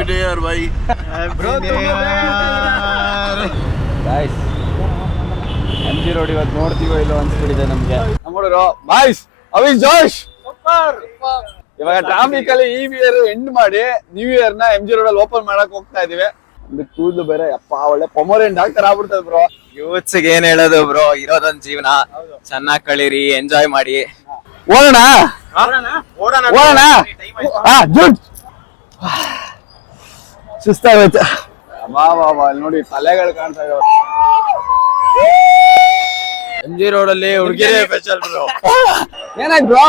Happy new year bye guys M G road ಇವತ್ತು ನೋಡ್ತೀವೋ ಇಲ್ಲೋ ಅನ್ಸ್ಬಿಟ್ಟಿದೆ ನಮ್ಗೆ. ನೋಡಿರೋ ಬಾಯ್ಸ್ ಅವಿ ಜೋಶ್! ಇವಾಗ ಟ್ರಾಫಿಕ್ ಅಲ್ಲಿ ಈ ಇಯರ್ ಎಂಡ್ ಮಾಡಿ ನ್ಯೂ ಇಯರ್ನ ಎಂ ಜಿ ರೋಡ್ ಅಲ್ಲಿ ಓಪನ್ ಮಾಡಕ್ ಹೋಗ್ತಾ ಇದೀವಿ. ಒಂದು ಕೂದಲು ಬೇರೆ ಅಪ್ಪ ಒಳ್ಳೆ ಪೊಮೋರಿಯನ್ ಡಾಕ್ಟರ್ ಆಗ್ಬಿಡ್ತದೆ ಬ್ರೋ ಯೂತ್ಸ್ ಏನ್ ಹೇಳೋದು ಬ್ರೋ ಇರೋದೊಂದ್ ಜೀವನ. ಚೆನ್ನಾಗ್ ಕಳೀರಿ ಎಂಜಾಯ್ ಮಾಡಿ. ಓಡೋಣ? ಓಡೋಣ? ಹಾ ಜೂಟ್ ಸುಸ್ತಾಗೈತೆ ಬಾ ಬಾ ಬಾ ಅಲ್ಲಿ ನೋಡಿ ತಲೆಗಳು ಕಾಣ್ತಾ ಇದಾವೆ. ಎಂ ಜಿ ರೋಡ್ ಅಲ್ಲಿ ಹುಡುಗಿರೇ ಸ್ಪೆಷಲ್ ಬ್ರೋ ಏನಾಯ್ತು ಬ್ರೋ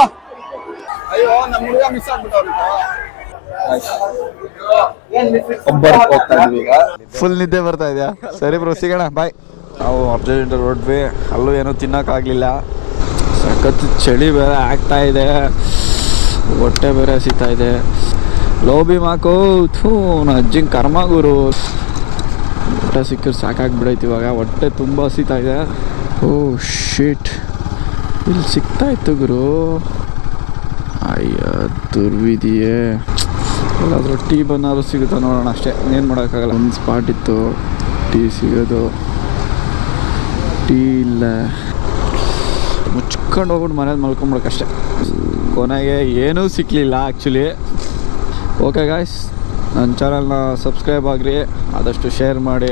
ಅಯ್ಯೋ ನಮ್ಮ ಹುಡುಗ ಮಿಸ್ ಆಗ್ಬಿಟ್ಟವ್ರು ಒಬ್ಬರು ಹೋಗ್ತಾ ಇದೀವಿ ಈಗ. ಫುಲ್ ನಿದ್ದೆ ಬರ್ತಾ ಇದೆಯಾ? ಸರಿ ಬ್ರೋ ಸಿಗೋಣ ಬಾಯ್ ನಾವು ಅರ್ಜೆಂಟ್ ಹೊರಟ್ವಿ ಅಲ್ಲೂ ಏನೂ ತಿನ್ನೋಕ್ಕಾಗಲಿಲ್ಲ. ಸಖತ್ ಚಳಿ ಬೇರೆ ಆಗ್ತಾ ಇದೆ. ಹೊಟ್ಟೆ ಬೇರೆ ಸಿಗ್ತಾ ಇದೆ. ಲೋಬಿ ಮಾಕೋ, ಥೂ, ನಾ ಅಜ್ಜಿಂಗ್ ಕರ್ಮ ಗುರು. ಊಟ ಸಿಕ್ಕಿದ್ರೆ ಸಾಕಾಗ್ಬಿಡೈತೆ ಇವಾಗ. ಹೊಟ್ಟೆ ತುಂಬ ಹಸಿತಾ ಇದೆ. ಓ ಶೀಟ್ ಇಲ್ಲಿ ಸಿಗ್ತಾ ಇತ್ತು ಗುರು. ಅಯ್ಯ, ದುರ್ವಿದೆಯೇ. ಎಲ್ಲಾದರೂ ಟೀ ಬಂದಾದ್ರೂ ಸಿಗುತ್ತೆ ನೋಡೋಣ ಅಷ್ಟೇ. ಏನು ಮಾಡೋಕ್ಕಾಗಲ್ಲ. ಒಂದು ಸ್ಪಾಟ್ ಇತ್ತು. ಟೀ ಸಿಗೋದು. ಟೀ ಇಲ್ಲ. ಮುಚ್ಕೊಂಡು ಹೋಗ್ಬಿಟ್ಟು ಮನೇಲಿ ಮಲ್ಕೊಂಬಿಡೋಕ್ಕಷ್ಟೇ ಕೊನೆಗೆ ಏನೂ ಸಿಕ್ಕಲಿಲ್ಲ ಆ್ಯಕ್ಚುಲಿ ಓಕೆ ಗಾಯ್ಸ್ ನನ್ನ ಚಾನಲ್ನ ಸಬ್ಸ್ಕ್ರೈಬ್ ಆಗಿರಿ. ಆದಷ್ಟು ಶೇರ್ ಮಾಡಿ.